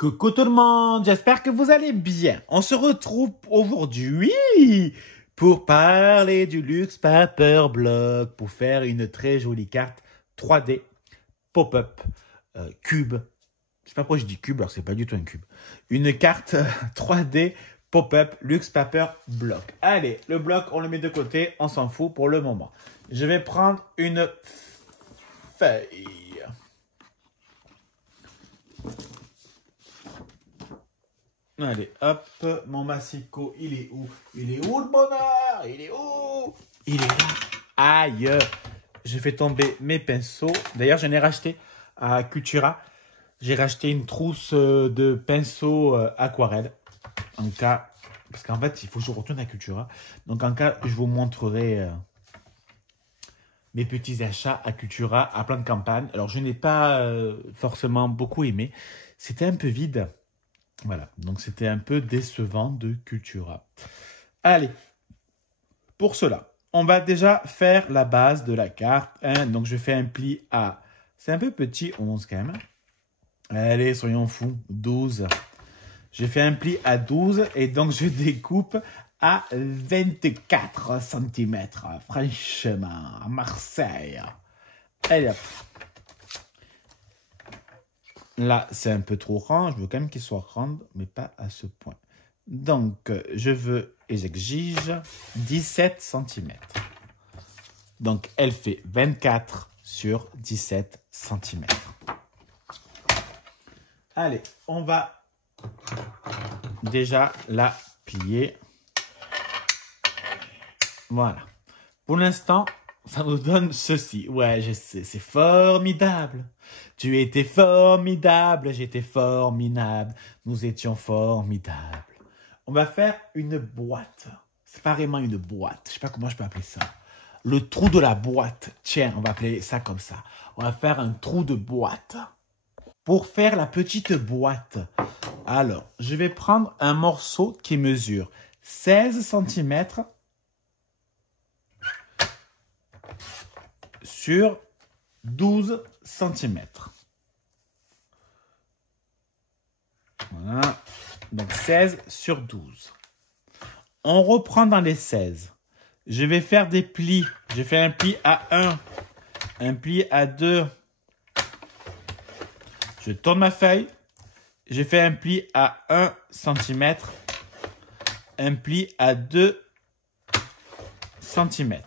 Coucou tout le monde, j'espère que vous allez bien. On se retrouve aujourd'hui pour parler du Luxe Paper Block, pour faire une très jolie carte 3D pop-up cube. Je sais pas pourquoi je dis cube, alors c'est pas du tout un cube. Une carte 3D pop-up Luxe Paper Block. Allez, le bloc, on le met de côté, on s'en fout pour le moment. Je vais prendre une feuille. Allez, hop, mon massicot, il est où? Il est où le bonheur? Il est où? Il est là. Aïe! J'ai fait tomber mes pinceaux. D'ailleurs, j'en ai racheté à Cultura. J'ai racheté une trousse de pinceaux aquarelle. En cas, parce qu'en fait, il faut que je retourne à Cultura. Donc, en cas, je vous montrerai mes petits achats à Cultura, à plein de campagnes. Alors, je n'ai pas forcément beaucoup aimé. C'était un peu vide. Voilà, donc c'était un peu décevant de Cultura. Allez, pour cela, on va déjà faire la base de la carte. Hein. Donc je fais un pli à... C'est un peu petit, 11 quand même. Allez, soyons fous, 12. Je fais un pli à 12 et donc je découpe à 24 cm. Franchement, à Marseille. Allez hop. Là, c'est un peu trop grand. Je veux quand même qu'il soit grand, mais pas à ce point. Donc, je veux et j'exige 17 cm. Donc, elle fait 24 sur 17 cm. Allez, on va déjà la plier. Voilà. Pour l'instant, ça nous donne ceci. Ouais, je sais, c'est formidable. Tu étais formidable, j'étais formidable. Nous étions formidables. On va faire une boîte. C'est pas vraiment une boîte. Je sais pas comment je peux appeler ça. Le trou de la boîte. Tiens, on va appeler ça comme ça. On va faire un trou de boîte. Pour faire la petite boîte, alors, je vais prendre un morceau qui mesure 16 cm sur 12 cm. Voilà. Donc 16 sur 12. On reprend dans les 16. Je vais faire des plis. Je fais un pli à 1, un pli à 2. Je tourne ma feuille. Je fais un pli à 1 cm, un pli à 2 cm.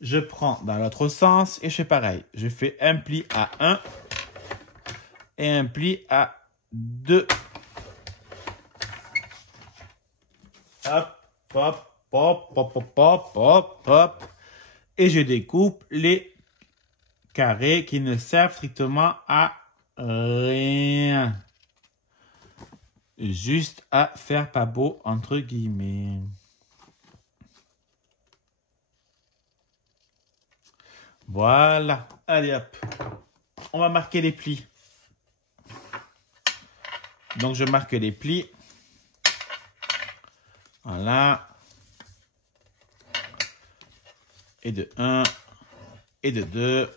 Je prends dans l'autre sens et je fais pareil. Je fais un pli à 1 et un pli à 2. Hop, hop, hop, hop, hop, hop, hop, hop. Et je découpe les carrés qui ne servent strictement à rien. Juste à faire pas beau, entre guillemets. Voilà. Allez hop. On va marquer les plis. Donc je marque les plis. Voilà. Et de 1. Et de 2.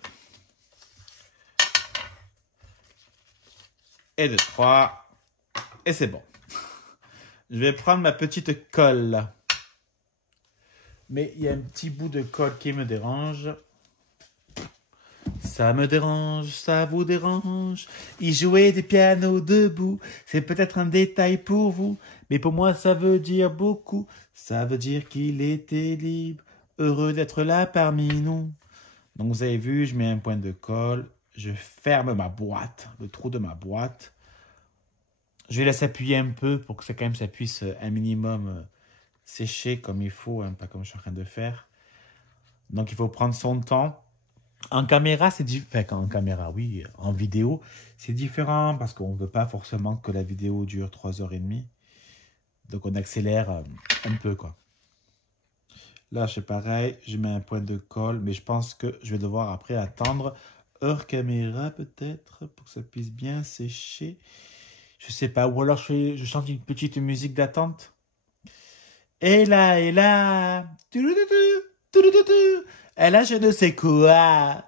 Et de 3. Et c'est bon. Je vais prendre ma petite colle. Mais il y a un petit bout de colle qui me dérange. Ça me dérange, ça vous dérange. Il jouait des pianos debout. C'est peut-être un détail pour vous, mais pour moi ça veut dire beaucoup. Ça veut dire qu'il était libre, heureux d'être là parmi nous. Donc vous avez vu, je mets un point de colle. Je ferme ma boîte, le trou de ma boîte. Je vais laisser appuyer un peu pour que ça, quand même, ça puisse un minimum sécher comme il faut, hein, pas comme je suis en train de faire. Donc il faut prendre son temps. En caméra, c'est différent. Enfin, en caméra, oui. En vidéo, c'est différent parce qu'on ne veut pas forcément que la vidéo dure 3h30. Donc, on accélère un peu, quoi. Là, c'est pareil. Je mets un point de colle, mais je pense que je vais devoir après attendre hors caméra, peut-être, pour que ça puisse bien sécher. Je sais pas. Ou alors, je chante une petite musique d'attente. Et là, et là. Et là, je ne sais quoi.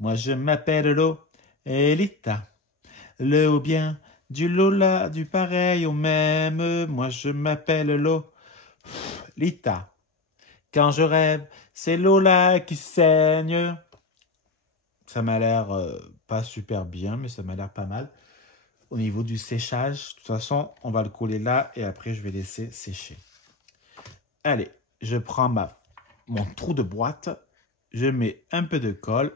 Moi, je m'appelle Lo Elita. Le ou bien Du Lola, du pareil au même. Moi, je m'appelle Lolita. Quand je rêve, c'est Lola qui saigne. Ça m'a l'air pas super bien, mais ça m'a l'air pas mal. Au niveau du séchage, de toute façon, on va le coller là et après, je vais laisser sécher. Allez, je prends mon trou de boîte. Je mets un peu de colle.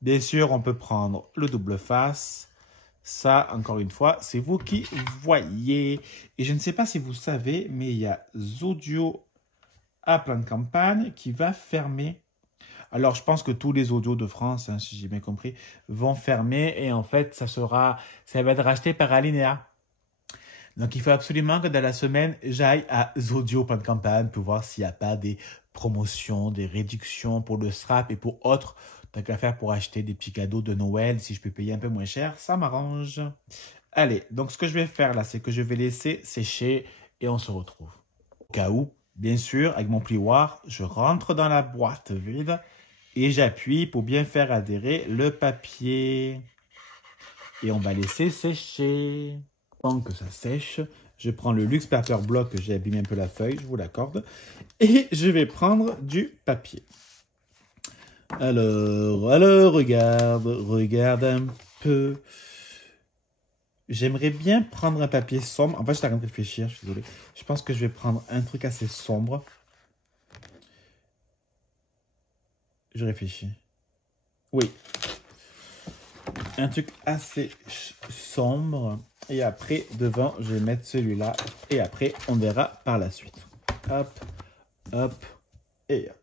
Bien sûr, on peut prendre le double face. Ça, encore une fois, c'est vous qui voyez. Et je ne sais pas si vous savez, mais il y a Zodio à Plan Campagne qui va fermer. Alors, je pense que tous les audios de France, hein, si j'ai bien compris, vont fermer. Et en fait, ça va être racheté par Alinea. Donc, il faut absolument que dans la semaine, j'aille à Zodio Plan Campagne pour voir s'il n'y a pas des promotions, des réductions pour le strap et pour autres. Tant qu'à faire pour acheter des petits cadeaux de Noël, si je peux payer un peu moins cher, ça m'arrange. Allez, donc ce que je vais faire là, c'est que je vais laisser sécher et on se retrouve. Au cas où, bien sûr, avec mon plioir, je rentre dans la boîte vide et j'appuie pour bien faire adhérer le papier. Et on va laisser sécher. Tant que ça sèche, je prends le Luxe Paper Block que j'ai abîmé un peu la feuille, je vous l'accorde. Et je vais prendre du papier. Alors, regarde un peu. J'aimerais bien prendre un papier sombre. En fait, j'étais en train de réfléchir, je suis désolé. Je pense que je vais prendre un truc assez sombre. Je réfléchis. Oui. Un truc assez sombre. Et après, devant, je vais mettre celui-là. Et après, on verra par la suite. Hop, hop et hop.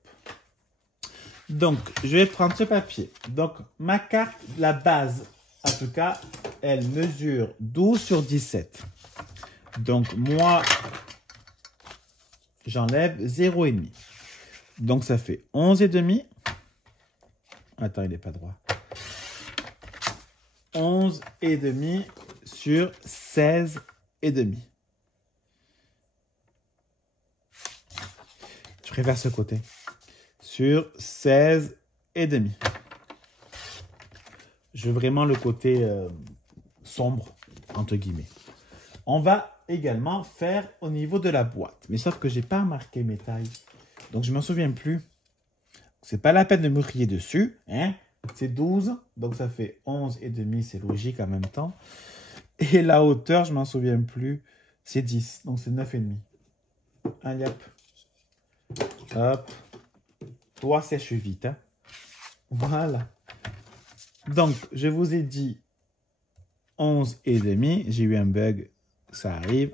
Donc, je vais prendre ce papier. Donc, ma carte, la base, en tout cas, elle mesure 12 sur 17. Donc, moi, j'enlève 0,5. Donc, ça fait 11,5. Attends, il n'est pas droit. 11,5 sur 16,5. Je préfère ce côté. Sur 16,5. Je veux vraiment le côté sombre, entre guillemets. On va également faire au niveau de la boîte. Mais sauf que je n'ai pas marqué mes tailles. Donc, je ne m'en souviens plus. C'est pas la peine de me crier dessus. Hein? C'est 12. Donc, ça fait 11,5. C'est logique en même temps. Et la hauteur, je ne m'en souviens plus. C'est 10. Donc, c'est 9,5. Allez, hop. Hop. Toi, sèche vite. Hein? Voilà. Donc, je vous ai dit 11,5. J'ai eu un bug. Ça arrive.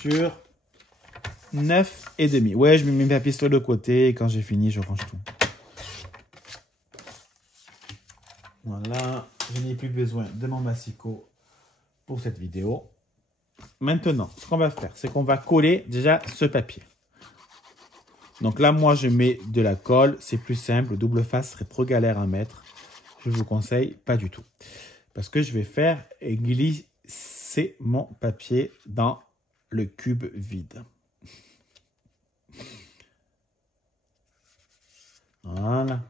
Sur 9,5. Ouais, je mets mes papiers sur le côté. Et quand j'ai fini, je range tout. Voilà. Je n'ai plus besoin de mon massicot pour cette vidéo. Maintenant, ce qu'on va faire, c'est qu'on va coller déjà ce papier. Donc là, moi, je mets de la colle. C'est plus simple. Le double face serait trop galère à mettre. Je vous conseille pas du tout. Parce que je vais faire glisser mon papier dans le cube vide. Voilà.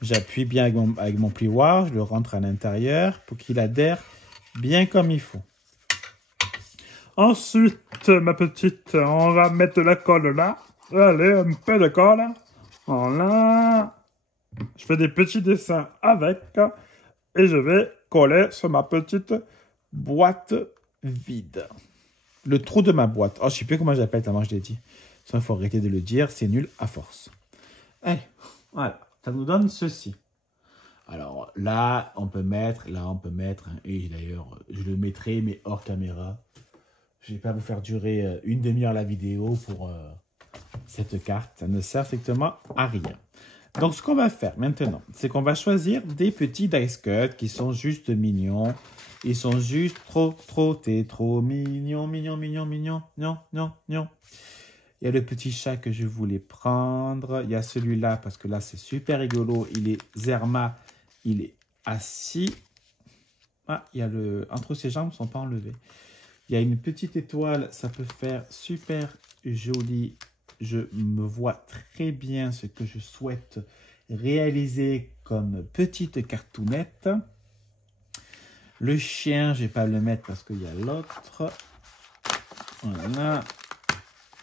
J'appuie bien avec mon plioir. Je le rentre à l'intérieur pour qu'il adhère bien comme il faut. Ensuite, ma petite, on va mettre de la colle là. Allez, un peu de colle. Voilà. Je fais des petits dessins avec. Et je vais coller sur ma petite boîte vide. Le trou de ma boîte. Oh, je ne sais plus comment j'appelle, tellement je l'ai dit. Ça, il faut arrêter de le dire. C'est nul à force. Allez, voilà. Ça nous donne ceci. Alors là, on peut mettre. Hein, et d'ailleurs, je le mettrai, mais hors caméra. Je ne vais pas vous faire durer une demi-heure la vidéo pour cette carte. Ça ne sert strictement à rien. Donc, ce qu'on va faire maintenant, c'est qu'on va choisir des petits dice cuts qui sont juste mignons. Ils sont juste trop mignons. Il y a le petit chat que je voulais prendre. Il y a celui-là parce que là, c'est super rigolo. Il est Zerma. Il est assis. Ah, il y a entre ses jambes ne sont pas enlevées. Il y a une petite étoile. Ça peut faire super joli. Je me vois très bien ce que je souhaite réaliser comme petite cartoonnette. Le chien, je vais pas le mettre parce qu'il y a l'autre. Voilà.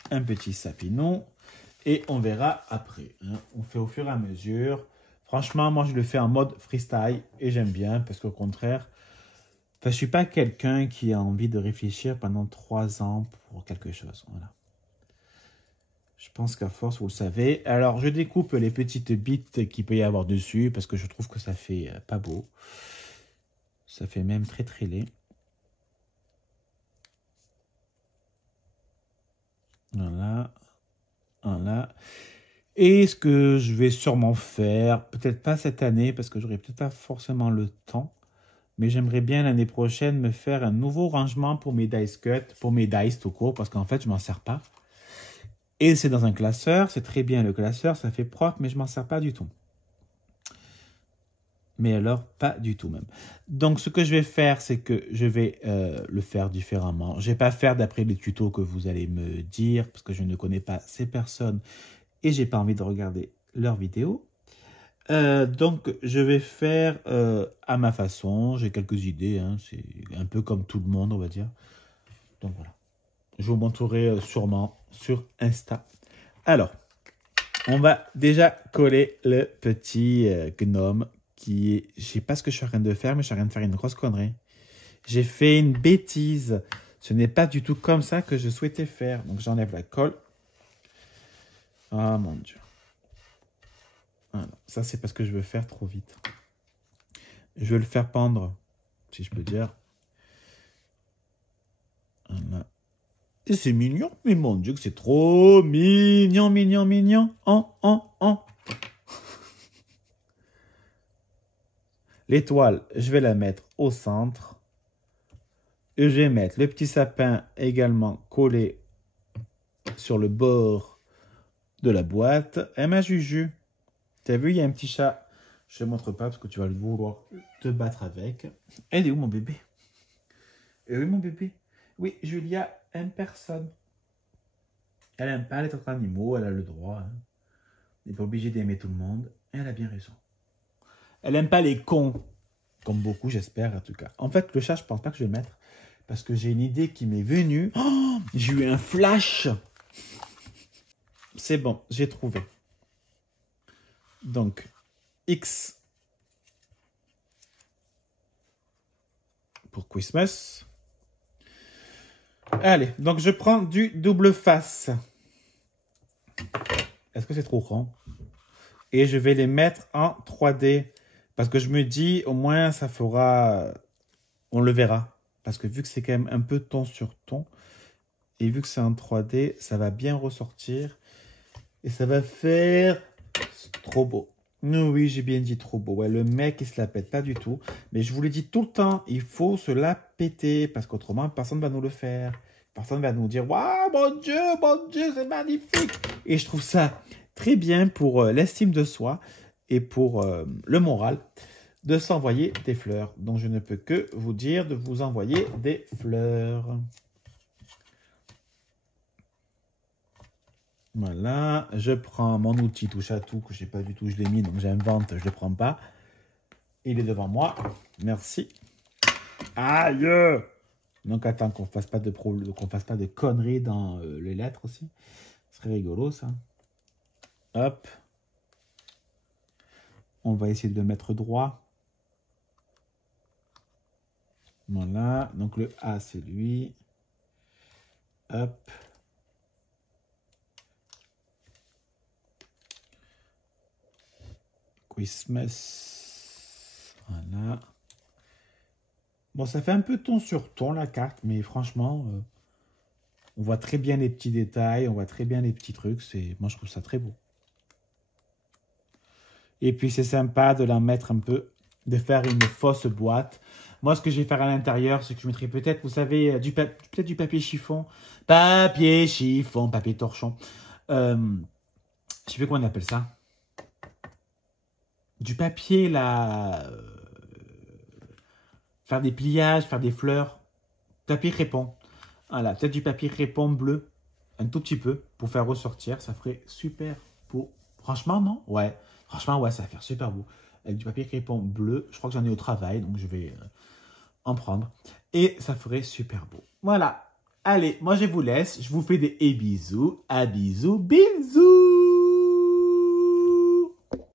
Un petit sapinou. Et on verra après. Hein. On fait au fur et à mesure. Franchement, moi, je le fais en mode freestyle. Et j'aime bien parce qu'au contraire, je ne suis pas quelqu'un qui a envie de réfléchir pendant 3 ans pour quelque chose. Voilà. Je pense qu'à force, vous le savez. Alors, je découpe les petites bites qu'il peut y avoir dessus parce que je trouve que ça fait pas beau. Ça fait même très très laid. Voilà. Voilà. Et ce que je vais sûrement faire, peut-être pas cette année parce que j'aurai peut-être pas forcément le temps, mais j'aimerais bien l'année prochaine me faire un nouveau rangement pour mes dice cuts, pour mes dice tout court, parce qu'en fait, je m'en sers pas. Et c'est dans un classeur, c'est très bien le classeur, ça fait propre, mais je m'en sers pas du tout. Mais alors, pas du tout même. Donc, ce que je vais faire, c'est que je vais le faire différemment. Je vais pas faire d'après les tutos que vous allez me dire, parce que je ne connais pas ces personnes et j'ai pas envie de regarder leurs vidéos. Donc, je vais faire à ma façon. J'ai quelques idées, hein. C'est un peu comme tout le monde, on va dire. Donc, voilà. Je vous montrerai sûrement sur Insta. Alors, on va déjà coller le petit gnome qui est... Je sais pas ce que je suis en train de faire, mais je suis en train de faire une grosse connerie. J'ai fait une bêtise. Ce n'est pas du tout comme ça que je souhaitais faire. Donc, j'enlève la colle. Ah, mon Dieu. Voilà. Ça, c'est parce que je veux faire trop vite. Je veux le faire pendre, si je peux dire. Voilà. Et c'est mignon, mais mon Dieu, que c'est trop mignon, mignon, mignon. L'étoile, je vais la mettre au centre. Et je vais mettre le petit sapin également collé sur le bord de la boîte. Et ma Juju, t'as vu, il y a un petit chat. Je ne te montre pas parce que tu vas vouloir te battre avec. Elle est où mon bébé? Et oui mon bébé? Oui, Julia aime personne. Elle aime pas les autres animaux, elle a le droit. Hein. Elle n'est pas obligée d'aimer tout le monde. Et elle a bien raison. Elle aime pas les cons. Comme beaucoup, j'espère en tout cas. En fait, le chat, je pense pas que je vais le mettre. Parce que j'ai une idée qui m'est venue. Oh, j'ai eu un flash. C'est bon, j'ai trouvé. Donc, X pour Christmas. Allez, donc je prends du double face. Est-ce que c'est trop grand? Et je vais les mettre en 3D. Parce que je me dis, au moins, ça fera... On le verra. Parce que vu que c'est quand même un peu ton sur ton, et vu que c'est en 3D, ça va bien ressortir. Et ça va faire trop beau. Oui, j'ai bien dit trop beau. Ouais, le mec, il se la pète pas du tout. Mais je vous l'ai dit tout le temps, il faut se la péter. Parce qu'autrement, personne ne va nous le faire. Personne va nous dire, waouh, mon Dieu, c'est magnifique. Et je trouve ça très bien pour l'estime de soi et pour le moral de s'envoyer des fleurs. Donc, je ne peux que vous dire de vous envoyer des fleurs. Voilà, je prends mon outil touche à tout que je sais pas du tout, je l'ai mis, donc j'invente, je le prends pas. Il est devant moi, merci. Aïe! Donc attends qu'on fasse pas de conneries dans les lettres aussi. Ce serait rigolo ça. Hop. On va essayer de le mettre droit. Voilà, donc le A c'est lui. Hop. Christmas. Voilà. Bon, ça fait un peu ton sur ton la carte, mais franchement, on voit très bien les petits détails, on voit très bien les petits trucs. Moi, je trouve ça très beau. Et puis, c'est sympa de la mettre un peu, de faire une fausse boîte. Moi, ce que je vais faire à l'intérieur, c'est que je mettrai peut-être, vous savez, peut-être du papier chiffon. Papier chiffon, papier torchon. Je sais plus comment on appelle ça. Du papier, là... faire des pliages, faire des fleurs. Papier crépon. Voilà, peut-être du papier crépon bleu. Un tout petit peu, pour faire ressortir. Ça ferait super beau. Franchement, non? Ouais. Franchement, ouais, ça va faire super beau. avec du papier crépon bleu. Je crois que j'en ai au travail, donc je vais en prendre. Et ça ferait super beau. Voilà. Allez, moi je vous laisse. Je vous fais des bisous. À bisous, bisous.